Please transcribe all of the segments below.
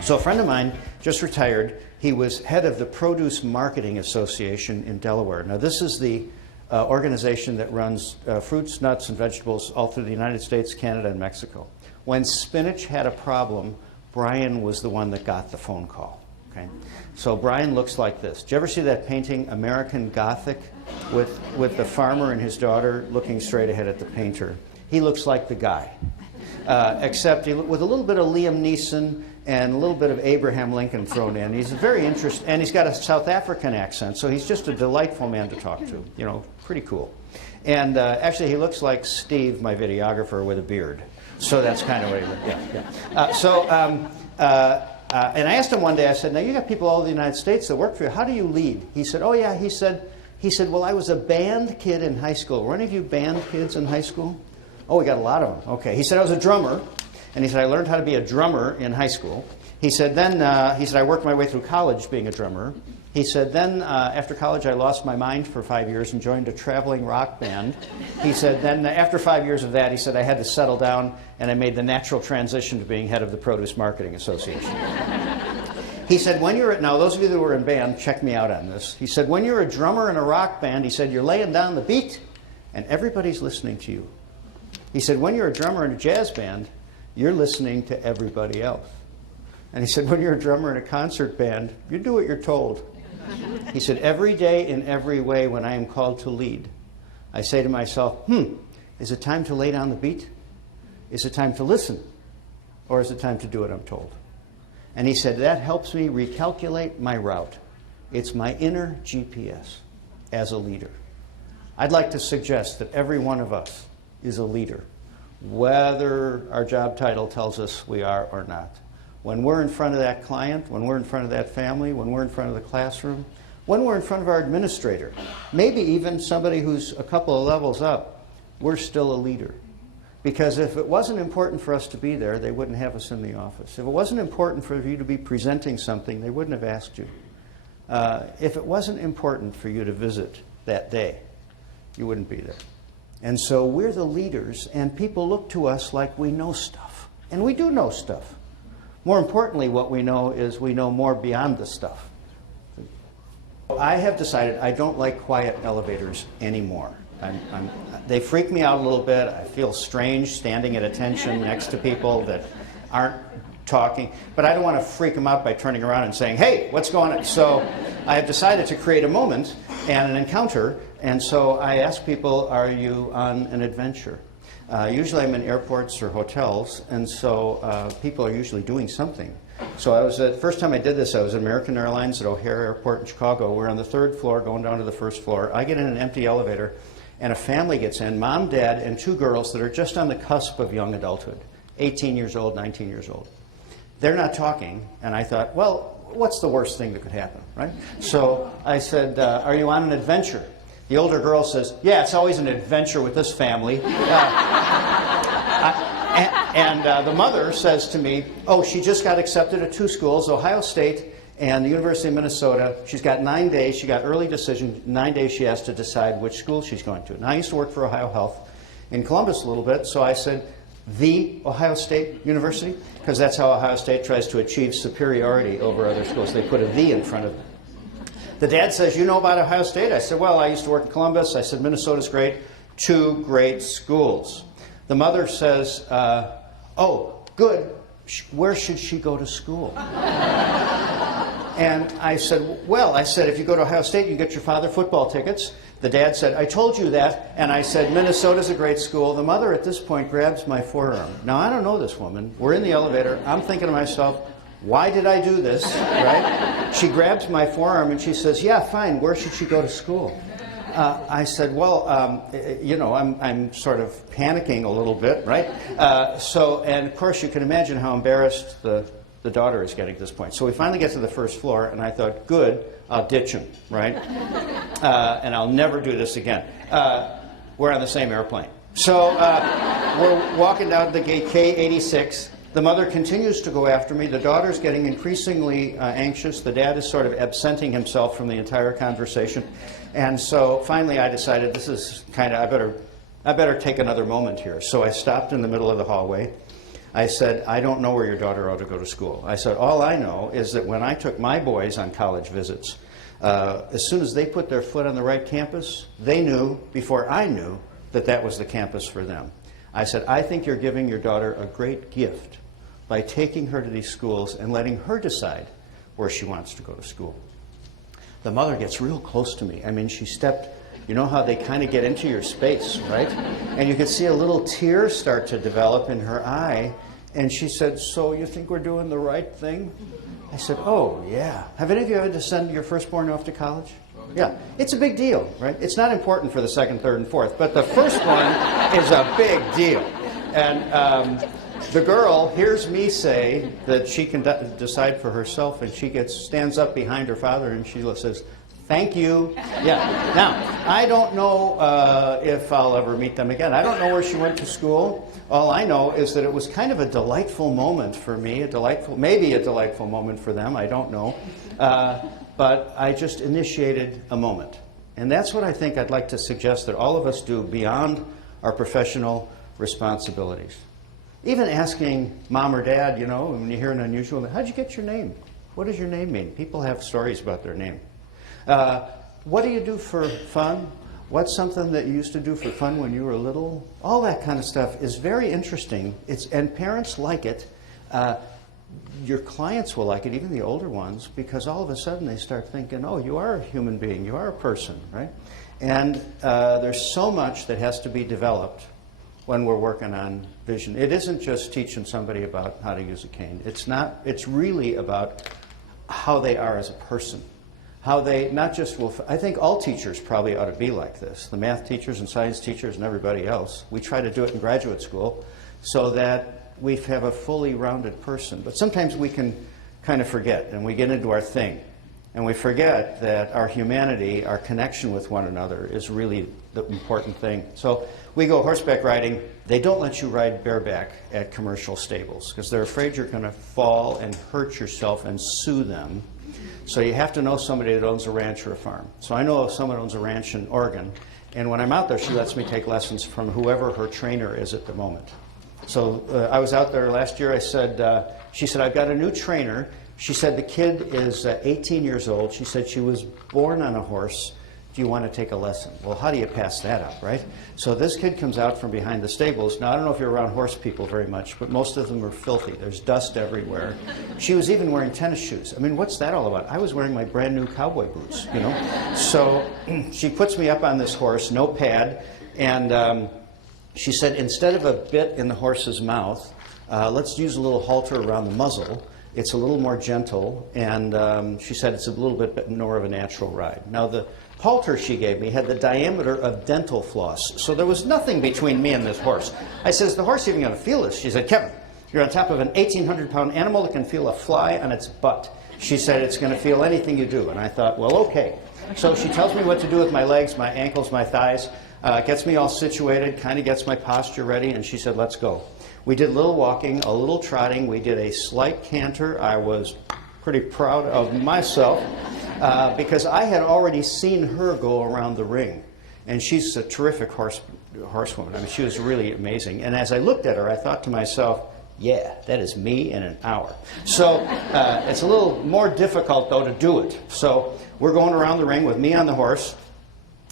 So a friend of mine just retired. He was head of the Produce Marketing Association in Delaware. Now this is the organization that runs fruits, nuts, and vegetables all through the United States, Canada, and Mexico. When spinach had a problem, Brian was the one that got the phone call. Okay? So Brian looks like this. Did you ever see that painting, American Gothic, with the farmer and his daughter looking straight ahead at the painter? He looks like the guy, except with a little bit of Liam Neeson and a little bit of Abraham Lincoln thrown in. He's very interesting, and he's got a South African accent, so he's just a delightful man to talk to. You know, pretty cool. And actually, he looks like Steve, my videographer, with a beard. So that's kind of what he looks like. Yeah. And I asked him one day, I said, now you got people all over the United States that work for you. How do you lead? He said, oh yeah, he said, well, I was a band kid in high school. Were any of you band kids in high school? Oh, we got a lot of them. Okay. He said, I was a drummer. And he said, I learned how to be a drummer in high school. He said, then, I worked my way through college being a drummer. He said, then after college, I lost my mind for 5 years and joined a traveling rock band. He said, then after 5 years of that, he said, I had to settle down, and I made the natural transition to being head of the Produce Marketing Association. He said, when you're, now those of you that were in band, check me out on this. He said, when you're a drummer in a rock band, he said, you're laying down the beat, and everybody's listening to you. He said, when you're a drummer in a jazz band, you're listening to everybody else. And he said, when you're a drummer in a concert band, you do what you're told. He said, every day in every way when I am called to lead, I say to myself, is it time to lay down the beat? Is it time to listen? Or is it time to do what I'm told? And he said, that helps me recalculate my route. It's my inner GPS as a leader. I'd like to suggest that every one of us is a leader, whether our job title tells us we are or not. When we're in front of that client, when we're in front of that family, when we're in front of the classroom, when we're in front of our administrator, maybe even somebody who's a couple of levels up, we're still a leader. Because if it wasn't important for us to be there, they wouldn't have us in the office. If it wasn't important for you to be presenting something, they wouldn't have asked you. If it wasn't important for you to visit that day, you wouldn't be there. And so we're the leaders, and people look to us like we know stuff. And we do know stuff. More importantly, what we know is we know more beyond the stuff. I have decided I don't like quiet elevators anymore. They freak me out a little bit. I feel strange standing at attention next to people that aren't talking. But I don't want to freak them out by turning around and saying, hey, what's going on? So I have decided to create a moment and an encounter. And so I ask people, are you on an adventure? Usually I'm in airports or hotels, and so people are usually doing something. So first time I did this, I was at American Airlines at O'Hare Airport in Chicago. We're on the 3rd floor, going down to the 1st floor. I get in an empty elevator, and a family gets in, mom, dad, and 2 girls that are just on the cusp of young adulthood, 18 years old, 19 years old. They're not talking, and I thought, well, what's the worst thing that could happen, right? So I said, are you on an adventure? The older girl says, yeah, it's always an adventure with this family. And the mother says to me, oh, she just got accepted at 2 schools, Ohio State and the University of Minnesota. She's got 9 days. She got early decision. 9 days she has to decide which school she's going to. Now, I used to work for Ohio Health in Columbus a little bit, so I said, the Ohio State University? Because that's how Ohio State tries to achieve superiority over other schools. They put a "the" in front of it. The dad says, you know about Ohio State? I said, well, I used to work in Columbus. I said, Minnesota's great. 2 great schools. The mother says, oh, good. Where should she go to school? And I said, well, if you go to Ohio State, you get your father football tickets. The dad said, I told you that. And I said, Minnesota's a great school. The mother at this point grabs my forearm. Now, I don't know this woman. We're in the elevator. I'm thinking to myself, why did I do this, right? She grabs my forearm and she says, yeah, fine, where should she go to school? I said, well, you know, I'm sort of panicking a little bit, right? And of course you can imagine how embarrassed the daughter is getting at this point. So we finally get to the 1st floor, and I thought, good, I'll ditch him, right? And I'll never do this again. We're on the same airplane. So we're walking down the gate K86. The mother continues to go after me. The daughter's getting increasingly anxious. The dad is sort of absenting himself from the entire conversation. And so finally I decided this is kind of, I better take another moment here. So I stopped in the middle of the hallway. I said, I don't know where your daughter ought to go to school. I said, all I know is that when I took my boys on college visits, as soon as they put their foot on the right campus, they knew, before I knew, that that was the campus for them. I said, I think you're giving your daughter a great gift by taking her to these schools and letting her decide where she wants to go to school. The mother gets real close to me. I mean, she stepped, you know how they kind of get into your space, right? And you could see a little tear start to develop in her eye. And she said, so you think we're doing the right thing? I said, oh, yeah. Have any of you had to send your firstborn off to college? Yeah. It's a big deal, right? It's not important for the second, third, and fourth, but the first one is a big deal. And the girl hears me say that she can decide for herself, and she stands up behind her father, and she says, thank you. Yeah. Now, I don't know if I'll ever meet them again. I don't know where she went to school. All I know is that it was kind of a delightful moment for me, maybe a delightful moment for them, I don't know. But I just initiated a moment. And that's what I think I'd like to suggest that all of us do beyond our professional responsibilities. Even asking mom or dad, you know, when you hear an unusual, how'd you get your name? What does your name mean? People have stories about their name. What do you do for fun? What's something that you used to do for fun when you were little? All that kind of stuff is very interesting. And parents like it. Your clients will like it, even the older ones, because all of a sudden they start thinking, oh, you are a human being, you are a person, right? And there's so much that has to be developed when we're working on vision. It isn't just teaching somebody about how to use a cane. It's really about how they are as a person. How they not just will, I think all teachers probably ought to be like this. The math teachers and science teachers and everybody else. We try to do it in graduate school so that we have a fully rounded person. But sometimes we can kind of forget, and we get into our thing. And we forget that our humanity, our connection with one another is really the important thing. So we go horseback riding. They don't let you ride bareback at commercial stables because they're afraid you're going to fall and hurt yourself and sue them. So you have to know somebody that owns a ranch or a farm. So I know someone owns a ranch in Oregon, and when I'm out there, she lets me take lessons from whoever her trainer is at the moment. So I was out there last year. She said, I've got a new trainer. She said the kid is 18 years old. She said she was born on a horse. Do you want to take a lesson? Well, how do you pass that up, right? So this kid comes out from behind the stables. Now, I don't know if you're around horse people very much, but most of them are filthy. There's dust everywhere. She was even wearing tennis shoes. I mean, what's that all about? I was wearing my brand new cowboy boots, you know? So she puts me up on this horse, no pad, and she said, instead of a bit in the horse's mouth, let's use a little halter around the muzzle. It's a little more gentle, and she said it's a little bit more of a natural ride. Now, the halter she gave me had the diameter of dental floss, so there was nothing between me and this horse. I said, is the horse even going to feel this? She said, Kevin, you're on top of an 1,800-pound animal that can feel a fly on its butt. She said, it's going to feel anything you do. And I thought, well, okay. So she tells me what to do with my legs, my ankles, my thighs, gets me all situated, kind of gets my posture ready, and she said, let's go. We did a little walking, a little trotting. We did a slight canter. I was pretty proud of myself because I had already seen her go around the ring. And she's a terrific horsewoman. I mean, she was really amazing. And as I looked at her, I thought to myself, yeah, that is me in an hour. So it's a little more difficult, though, to do it. So we're going around the ring with me on the horse.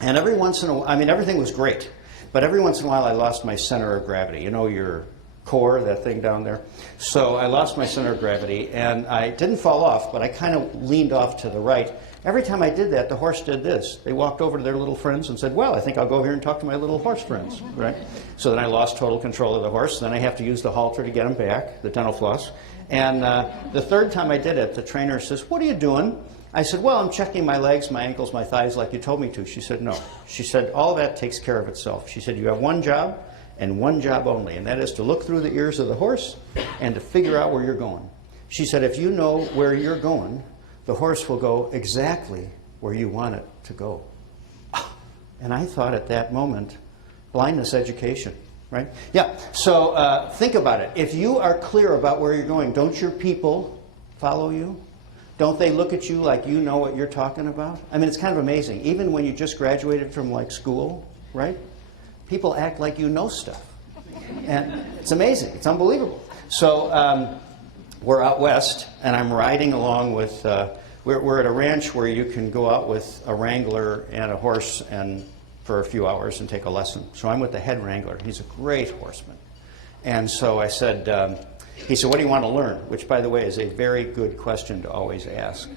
And every once in a while, I mean, everything was great. But every once in a while, I lost my center of gravity. You know, your core, that thing down there. So I lost my center of gravity, and I didn't fall off, but I kind of leaned off to the right. Every time I did that, the horse did this. They walked over to their little friends and said, well, I think I'll go over here and talk to my little horse friends, right? So then I lost total control of the horse. Then I have to use the halter to get him back, the dental floss. And the third time I did it, the trainer says, what are you doing? I said, well, I'm checking my legs, my ankles, my thighs like you told me to. She said, no. She said, all of that takes care of itself. She said, you have one job and one job only, and that is to look through the ears of the horse and to figure out where you're going. She said, if you know where you're going, the horse will go exactly where you want it to go. And I thought at that moment, blindness education, right? Yeah, so think about it. If you are clear about where you're going, don't your people follow you? Don't they look at you like you know what you're talking about? I mean, it's kind of amazing. Even when you just graduated from like school, right? People act like you know stuff. And it's amazing. It's unbelievable. So we're out west, and I'm riding along with, we're at a ranch where you can go out with a wrangler and a horse and for a few hours and take a lesson. So I'm with the head wrangler. He's a great horseman. And so I said, he said, what do you want to learn? Which, by the way, is a very good question to always ask.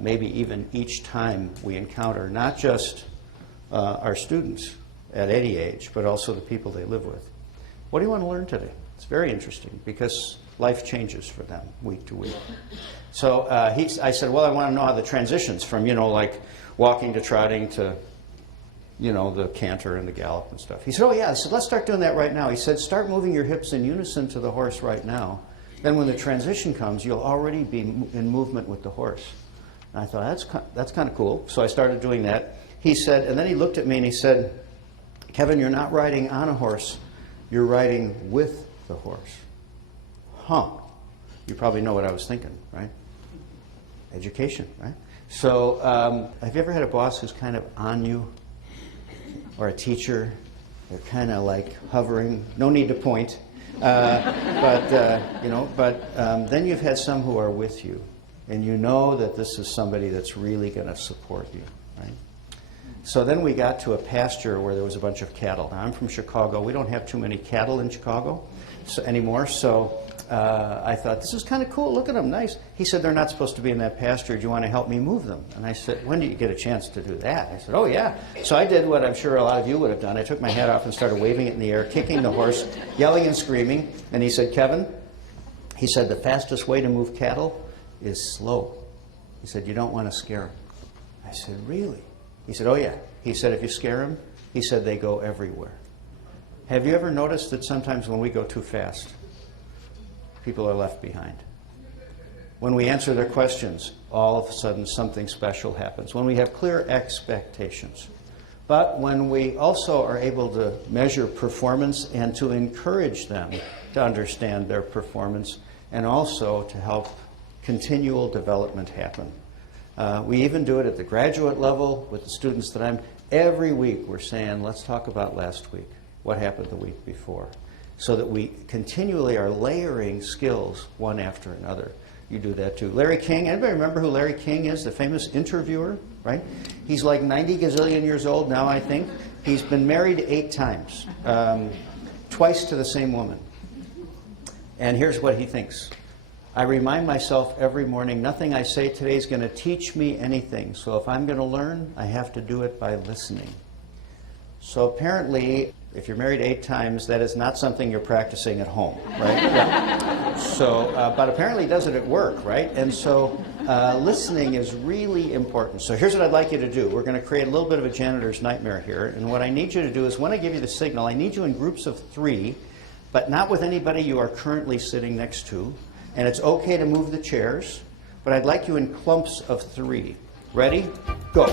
Maybe even each time we encounter not just our students at any age, but also the people they live with. What do you want to learn today? It's very interesting because life changes for them week to week. So I said, well, I want to know how the transitions from, like walking to trotting to, the canter and the gallop and stuff. He said, oh, yeah. I said, let's start doing that right now. He said, start moving your hips in unison to the horse right now. Then when the transition comes, you'll already be in movement with the horse. And I thought, that's kind of cool. So I started doing that. He said, and then he looked at me and he said, Kevin, you're not riding on a horse. You're riding with the horse. Huh. You probably know what I was thinking, right? Education, right? So have you ever had a boss who's kind of on you? Or a teacher? They're kind of like hovering. No need to point. But then you've had some who are with you. And you know that this is somebody that's really going to support you, right? So then we got to a pasture where there was a bunch of cattle. Now, I'm from Chicago. We don't have too many cattle in Chicago anymore. So I thought, this is kind of cool. Look at them, nice. He said, they're not supposed to be in that pasture. Do you want to help me move them? And I said, when do you get a chance to do that? I said, oh, yeah. So I did what I'm sure a lot of you would have done. I took my hat off and started waving it in the air, kicking the horse, yelling and screaming. And he said, Kevin, he said, the fastest way to move cattle is slow. He said, you don't want to scare them. I said, really? He said, oh, yeah. He said, if you scare them, he said, they go everywhere. Have you ever noticed that sometimes when we go too fast, people are left behind? When we answer their questions, all of a sudden something special happens. When we have clear expectations. But when we also are able to measure performance and to encourage them to understand their performance and also to help continual development happen. We even do it at the graduate level with the students that I'm. Every week we're saying, let's talk about last week. What happened the week before? So that we continually are layering skills one after another. You do that too. Larry King, anybody remember who Larry King is? The famous interviewer, right? He's like 90 gazillion years old now, I think. He's been married 8 times, twice to the same woman. And here's what he thinks. I remind myself every morning, nothing I say today is going to teach me anything. So if I'm going to learn, I have to do it by listening. So apparently, if you're married 8 times, that is not something you're practicing at home, right? Yeah. So, but apparently he does it at work, right? And so listening is really important. So here's what I'd like you to do. We're going to create a little bit of a janitor's nightmare here. And what I need you to do is when I give you the signal, I need you in groups of 3, but not with anybody you are currently sitting next to. And it's okay to move the chairs, but I'd like you in clumps of 3. Ready? Go.